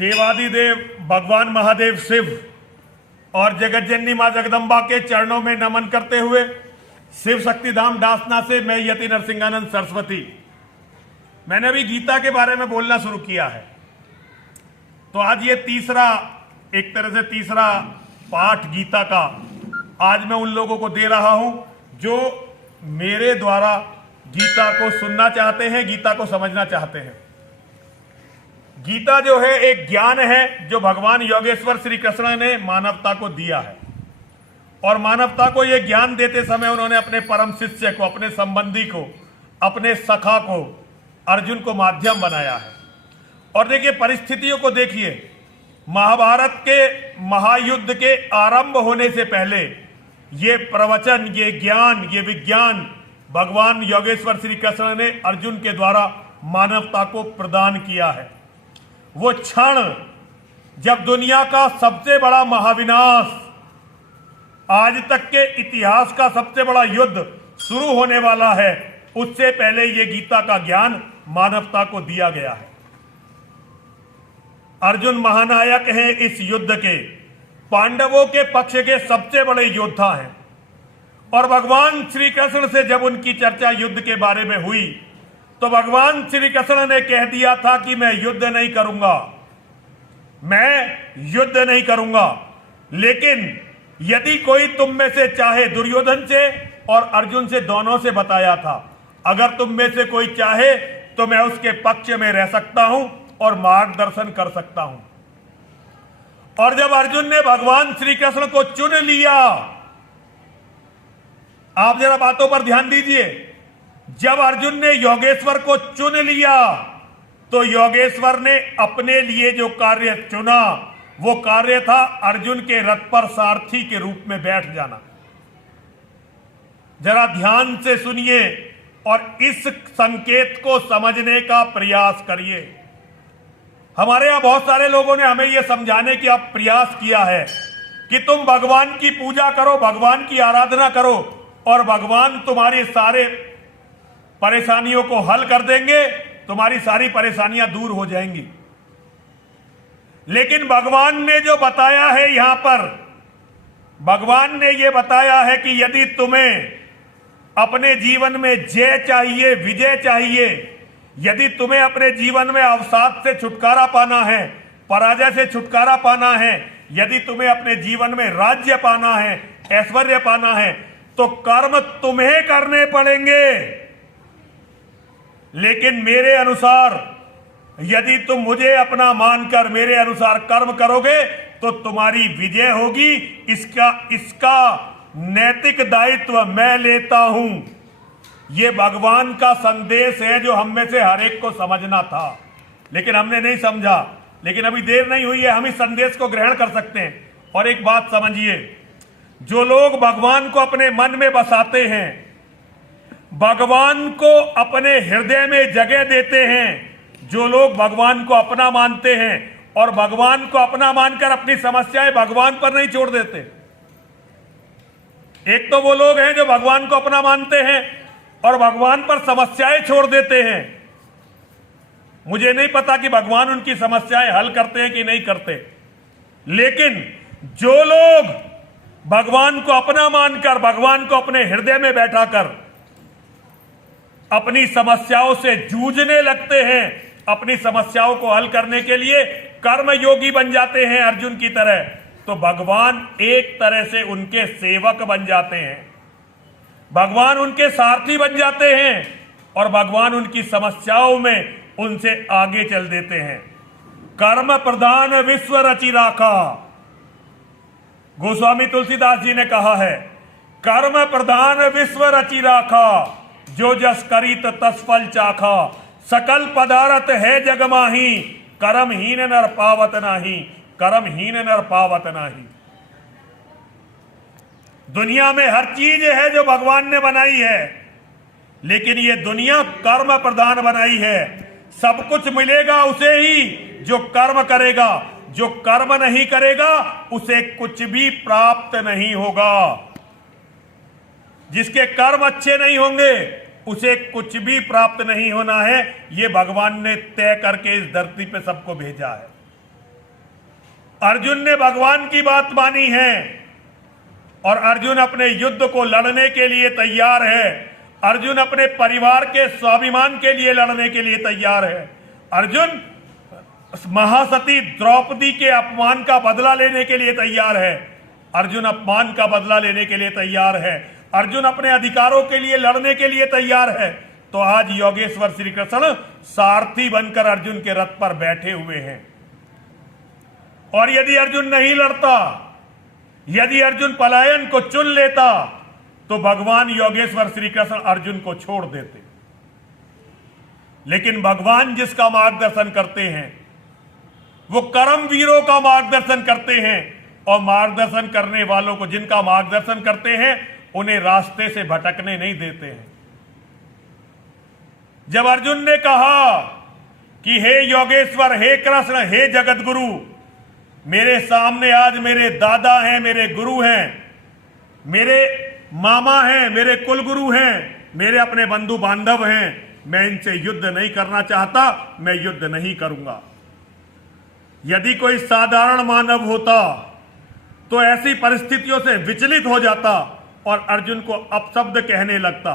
देवादिदेव भगवान महादेव शिव और जगत जननी मां जगदम्बा के चरणों में नमन करते हुए शिव शक्तिधाम डासना से मैं यति नरसिंहानंद सरस्वती, मैंने अभी गीता के बारे में बोलना शुरू किया है। तो आज ये एक तरह से तीसरा पाठ गीता का आज मैं उन लोगों को दे रहा हूं जो मेरे द्वारा गीता को सुनना चाहते हैं, गीता को समझना चाहते हैं। गीता जो है एक ज्ञान है जो भगवान योगेश्वर श्री कृष्ण ने मानवता को दिया है, और मानवता को यह ज्ञान देते समय उन्होंने अपने परम शिष्य को, अपने संबंधी को, अपने सखा को, अर्जुन को माध्यम बनाया है। और देखिए परिस्थितियों को देखिए, महाभारत के महायुद्ध के आरंभ होने से पहले ये प्रवचन, ये ज्ञान, ये विज्ञान भगवान योगेश्वर श्री कृष्ण ने अर्जुन के द्वारा मानवता को प्रदान किया है। वो क्षण जब दुनिया का सबसे बड़ा महाविनाश, आज तक के इतिहास का सबसे बड़ा युद्ध शुरू होने वाला है, उससे पहले ये गीता का ज्ञान मानवता को दिया गया है। अर्जुन महानायक हैं इस युद्ध के, पांडवों के पक्ष के सबसे बड़े योद्धा हैं। और भगवान श्री कृष्ण से जब उनकी चर्चा युद्ध के बारे में हुई तो भगवान श्री कृष्ण ने कह दिया था कि मैं युद्ध नहीं करूंगा, मैं युद्ध नहीं करूंगा। लेकिन यदि कोई तुम में से चाहे, दुर्योधन से और अर्जुन से दोनों से बताया था, अगर तुम में से कोई चाहे तो मैं उसके पक्ष में रह सकता हूं और मार्गदर्शन कर सकता हूं। और जब अर्जुन ने भगवान श्री कृष्ण को चुन लिया, आप जरा बातों पर ध्यान दीजिए, जब अर्जुन ने योगेश्वर को चुन लिया तो योगेश्वर ने अपने लिए जो कार्य चुना वो कार्य था अर्जुन के रथ पर सारथी के रूप में बैठ जाना। जरा ध्यान से सुनिए और इस संकेत को समझने का प्रयास करिए। हमारे यहां बहुत सारे लोगों ने हमें यह समझाने की अब प्रयास किया है कि तुम भगवान की पूजा करो, भगवान की आराधना करो और भगवान तुम्हारी सारे परेशानियों को हल कर देंगे, तुम्हारी सारी परेशानियां दूर हो जाएंगी। लेकिन भगवान ने जो बताया है यहां पर, भगवान ने यह बताया है कि यदि तुम्हें अपने जीवन में जय चाहिए, विजय चाहिए, यदि तुम्हें अपने जीवन में अवसाद से छुटकारा पाना है, पराजय से छुटकारा पाना है, यदि तुम्हें अपने जीवन में राज्य पाना है, ऐश्वर्य पाना है, तो कर्म तुम्हें करने पड़ेंगे। लेकिन मेरे अनुसार यदि तुम मुझे अपना मानकर मेरे अनुसार कर्म करोगे तो तुम्हारी विजय होगी। इसका नैतिक दायित्व मैं लेता हूं। यह भगवान का संदेश है जो हम में से हर एक को समझना था, लेकिन हमने नहीं समझा। लेकिन अभी देर नहीं हुई है, हम इस संदेश को ग्रहण कर सकते हैं। और एक बात समझिए, जो लोग भगवान को अपने मन में बसाते हैं, भगवान को अपने हृदय में जगह देते हैं, जो लोग भगवान को अपना मानते हैं और भगवान को अपना मानकर अपनी समस्याएं भगवान पर नहीं छोड़ देते। एक तो वो लोग हैं जो भगवान को अपना मानते हैं और भगवान पर समस्याएं छोड़ देते हैं। मुझे नहीं पता कि भगवान उनकी समस्याएं हल करते हैं कि नहीं करते, लेकिन जो लोग भगवान को अपना मानकर, भगवान को अपने हृदय में बैठाकर अपनी समस्याओं से जूझने लगते हैं, अपनी समस्याओं को हल करने के लिए कर्मयोगी बन जाते हैं अर्जुन की तरह, तो भगवान एक तरह से उनके सेवक बन जाते हैं, भगवान उनके सारथी बन जाते हैं और भगवान उनकी समस्याओं में उनसे आगे चल देते हैं। कर्म प्रधान विश्व रचि राखा, गोस्वामी तुलसीदास जी ने कहा है, कर्म प्रधान विश्व रचि राखा, जो जस करित तस फल चाखा, सकल पदार्थ है जग माही, कर्महीन नर पावत नाही, कर्महीन नर पावत नाही। दुनिया में हर चीज है जो भगवान ने बनाई है, लेकिन ये दुनिया कर्म प्रधान बनाई है। सब कुछ मिलेगा उसे ही जो कर्म करेगा, जो कर्म नहीं करेगा उसे कुछ भी प्राप्त नहीं होगा। जिसके कर्म अच्छे नहीं होंगे उसे कुछ भी प्राप्त नहीं होना है। ये भगवान ने तय करके इस धरती पे सबको भेजा है। अर्जुन ने भगवान की बात मानी है और अर्जुन अपने युद्ध को लड़ने के लिए तैयार है। अर्जुन अपने परिवार के स्वाभिमान के लिए लड़ने के लिए तैयार है। अर्जुन महासती द्रौपदी के अपमान का बदला लेने के लिए तैयार है। अर्जुन अपमान का बदला लेने के लिए तैयार है। अर्जुन अपने अधिकारों के लिए लड़ने के लिए तैयार है। तो आज योगेश्वर श्री कृष्ण सारथी बनकर अर्जुन के रथ पर बैठे हुए हैं। और यदि अर्जुन नहीं लड़ता, यदि अर्जुन पलायन को चुन लेता, तो भगवान योगेश्वर श्री कृष्ण अर्जुन को छोड़ देते। लेकिन भगवान जिसका मार्गदर्शन करते हैं वो कर्मवीरों का मार्गदर्शन करते हैं, और मार्गदर्शन करने वालों को, जिनका मार्गदर्शन करते हैं, उन्हें रास्ते से भटकने नहीं देते हैं। जब अर्जुन ने कहा कि हे योगेश्वर, हे कृष्ण, हे जगत गुरु, मेरे सामने आज मेरे दादा हैं, मेरे गुरु हैं, मेरे मामा हैं, मेरे कुल गुरु हैं, मेरे अपने बंधु बांधव हैं, मैं इनसे युद्ध नहीं करना चाहता, मैं युद्ध नहीं करूंगा। यदि कोई साधारण मानव होता तो ऐसी परिस्थितियों से विचलित हो जाता और अर्जुन को अपशब्द कहने लगता।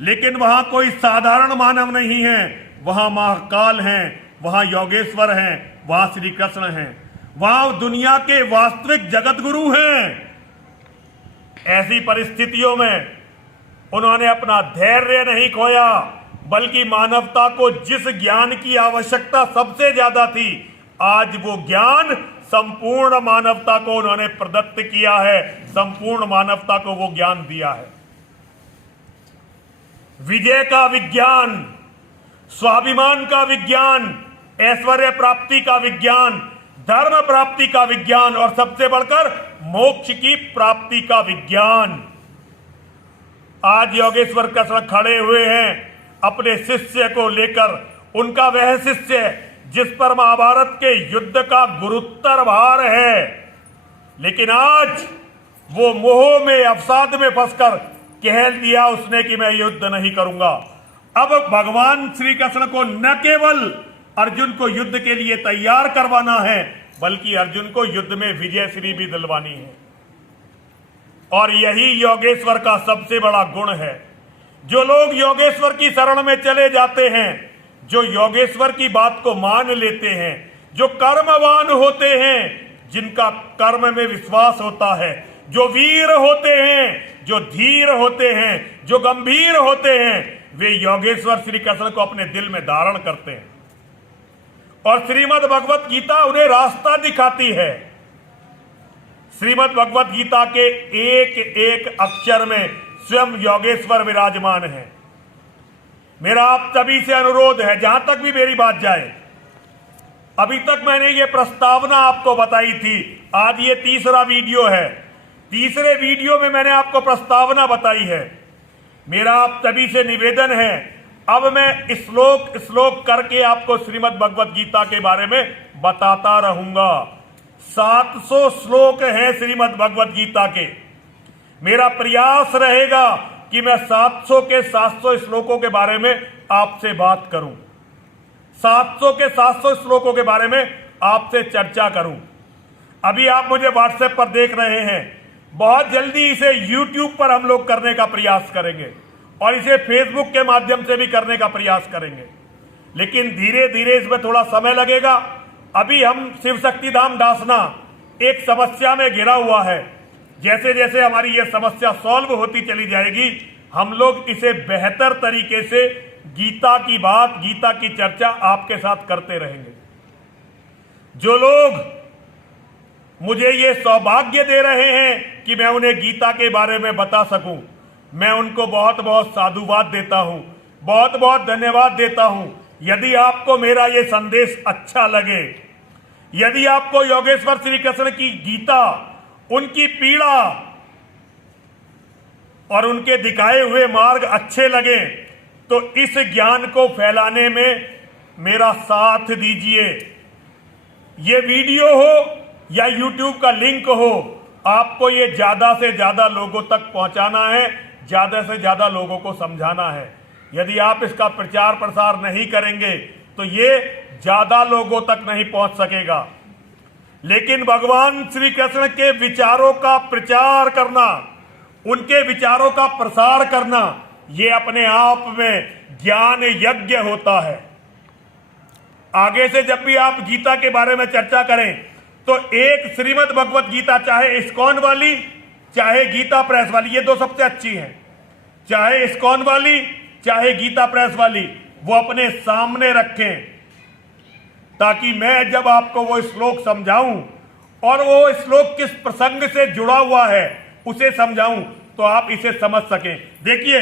लेकिन वहां कोई साधारण मानव नहीं है, वहां महाकाल हैं, वहां योगेश्वर हैं, वहां श्री कृष्ण हैं, वहां दुनिया के वास्तविक जगत गुरु हैं। ऐसी परिस्थितियों में उन्होंने अपना धैर्य नहीं खोया, बल्कि मानवता को जिस ज्ञान की आवश्यकता सबसे ज्यादा थी, आज वो ज्ञान संपूर्ण मानवता को उन्होंने प्रदत्त किया है। संपूर्ण मानवता को वो ज्ञान दिया है। विजय का विज्ञान, स्वाभिमान का विज्ञान, ऐश्वर्य प्राप्ति का विज्ञान, धर्म प्राप्ति का विज्ञान, और सबसे बढ़कर मोक्ष की प्राप्ति का विज्ञान। आज योगेश्वर कृष्ण खड़े हुए हैं अपने शिष्य को लेकर। उनका वह शिष्य जिस पर महाभारत के युद्ध का गुरुतर भार है, लेकिन आज वो मोह में, अवसाद में फंसकर कह दिया उसने कि मैं युद्ध नहीं करूंगा। अब भगवान श्री कृष्ण को न केवल अर्जुन को युद्ध के लिए तैयार करवाना है, बल्कि अर्जुन को युद्ध में विजय श्री भी दिलवानी है। और यही योगेश्वर का सबसे बड़ा गुण है। जो लोग योगेश्वर की शरण में चले जाते हैं, जो योगेश्वर की बात को मान लेते हैं, जो कर्मवान होते हैं, जिनका कर्म में विश्वास होता है, जो वीर होते हैं, जो धीर होते हैं, जो गंभीर होते हैं, वे योगेश्वर श्री कृष्ण को अपने दिल में धारण करते हैं। और श्रीमद् भगवत गीता उन्हें रास्ता दिखाती है। श्रीमद् भगवत गीता के एक एक अक्षर में स्वयं योगेश्वर विराजमान है। मेरा आप सभी से अनुरोध है, जहां तक भी मेरी बात जाए, अभी तक मैंने ये प्रस्तावना आपको बताई थी, आज ये तीसरा वीडियो है। तीसरे वीडियो में मैंने आपको प्रस्तावना बताई है। मेरा आप सभी से निवेदन है, अब मैं श्लोक करके आपको श्रीमद् भगवत गीता के बारे में बताता रहूंगा। 700 श्लोक हैं श्रीमद् भगवत गीता के। मेरा प्रयास रहेगा कि मैं 700 के 700 श्लोकों के बारे में आपसे बात करूं, 700 के 700 श्लोकों के बारे में आपसे चर्चा करूं। अभी आप मुझे व्हाट्सएप पर देख रहे हैं, बहुत जल्दी इसे यूट्यूब पर हम लोग करने का प्रयास करेंगे और इसे फेसबुक के माध्यम से भी करने का प्रयास करेंगे। लेकिन धीरे धीरे इसमें थोड़ा समय लगेगा। अभी हम शिव शक्ति धाम डासना एक समस्या में घिरा हुआ है। जैसे जैसे हमारी ये समस्या सॉल्व होती चली जाएगी, हम लोग इसे बेहतर तरीके से गीता की बात, गीता की चर्चा आपके साथ करते रहेंगे। जो लोग मुझे ये सौभाग्य दे रहे हैं कि मैं उन्हें गीता के बारे में बता सकूं, मैं उनको बहुत बहुत साधुवाद देता हूं, बहुत बहुत धन्यवाद देता हूं। यदि आपको मेरा ये संदेश अच्छा लगे, यदि आपको योगेश्वर श्री कृष्ण की गीता, उनकी पीड़ा और उनके दिखाए हुए मार्ग अच्छे लगे, तो इस ज्ञान को फैलाने में मेरा साथ दीजिए। ये वीडियो हो या यूट्यूब का लिंक हो, आपको ये ज्यादा से ज्यादा लोगों तक पहुंचाना है, ज्यादा से ज्यादा लोगों को समझाना है। यदि आप इसका प्रचार प्रसार नहीं करेंगे तो ये ज्यादा लोगों तक नहीं पहुंच सकेगा। लेकिन भगवान श्री कृष्ण के विचारों का प्रचार करना, उनके विचारों का प्रसार करना, ये अपने आप में ज्ञान यज्ञ होता है। आगे से जब भी आप गीता के बारे में चर्चा करें तो एक श्रीमद् भगवत गीता, चाहे इस्कॉन वाली चाहे गीता प्रेस वाली, ये दो सबसे अच्छी हैं, चाहे इस्कॉन वाली चाहे गीता प्रेस वाली, वो अपने सामने रखें ताकि मैं जब आपको वो श्लोक समझाऊं और वो श्लोक किस प्रसंग से जुड़ा हुआ है उसे समझाऊं तो आप इसे समझ सकें। देखिए,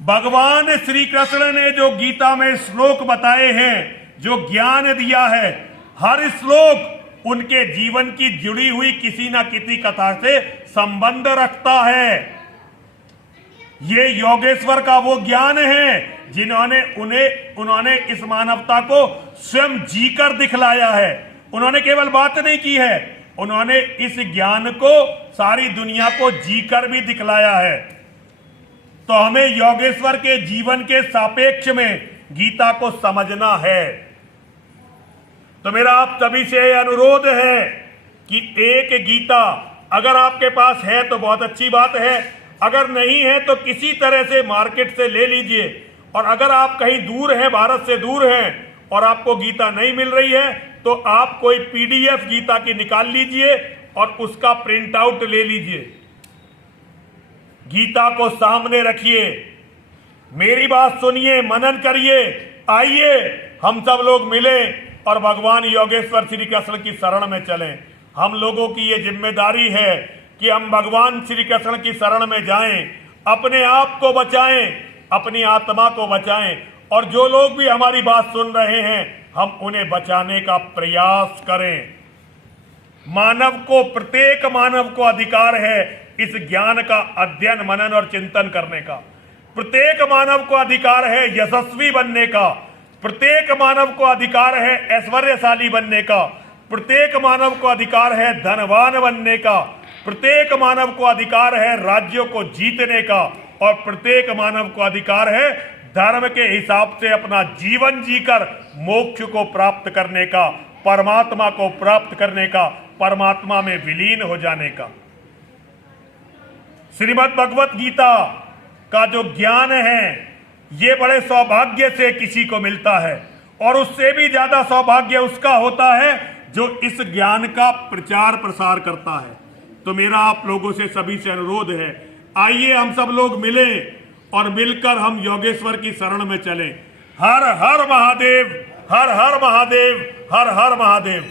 भगवान श्री कृष्ण ने जो गीता में श्लोक बताए हैं, जो ज्ञान दिया है, हर श्लोक उनके जीवन की जुड़ी हुई किसी ना किसी कथा से संबंध रखता है। ये योगेश्वर का वो ज्ञान है जिन्होंने उन्होंने इस मानवता को स्वयं जीकर दिखलाया है। उन्होंने केवल बात नहीं की है, उन्होंने इस ज्ञान को सारी दुनिया को जीकर भी दिखलाया है। तो हमें योगेश्वर के जीवन के सापेक्ष में गीता को समझना है। तो मेरा आप सभी से अनुरोध है कि एक गीता अगर आपके पास है तो बहुत अच्छी बात है, अगर नहीं है तो किसी तरह से मार्केट से ले लीजिए। और अगर आप कहीं दूर हैं, भारत से दूर हैं और आपको गीता नहीं मिल रही है तो आप कोई पीडीएफ गीता की निकाल लीजिए और उसका प्रिंट आउट ले लीजिए, गीता को सामने रखिए, मेरी बात सुनिए, मनन करिए। आइए हम सब लोग मिलें और भगवान योगेश्वर श्री कृष्ण की शरण में चलें। हम लोगों की ये जिम्मेदारी है कि हम भगवान श्री कृष्ण की शरण में जाएं, अपने आप को बचाएं, अपनी आत्मा को बचाएं, और जो लोग भी हमारी बात सुन रहे हैं हम उन्हें बचाने का प्रयास करें। मानव को, प्रत्येक मानव को अधिकार है इस ज्ञान का अध्ययन, मनन और चिंतन करने का। प्रत्येक मानव को अधिकार है यशस्वी बनने का, प्रत्येक मानव को अधिकार है ऐश्वर्यशाली बनने का, प्रत्येक मानव को अधिकार है धनवान बनने का, प्रत्येक मानव को अधिकार है राज्यों को जीतने का, और प्रत्येक मानव को अधिकार है धर्म के हिसाब से अपना जीवन जीकर मोक्ष को प्राप्त करने का, परमात्मा को प्राप्त करने का, परमात्मा में विलीन हो जाने का। श्रीमद् भगवत गीता का जो ज्ञान है ये बड़े सौभाग्य से किसी को मिलता है, और उससे भी ज्यादा सौभाग्य उसका होता है जो इस ज्ञान का प्रचार प्रसार करता है। तो मेरा आप लोगों से सभी से अनुरोध है, आइए हम सब लोग मिलें और मिलकर हम योगेश्वर की शरण में चलें। हर हर महादेव, हर हर महादेव, हर हर महादेव।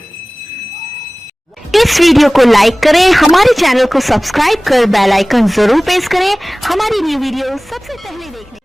इस वीडियो को लाइक करें, हमारे चैनल को सब्सक्राइब कर बेल आइकन जरूर प्रेस करें हमारी न्यू वीडियो सबसे पहले देखने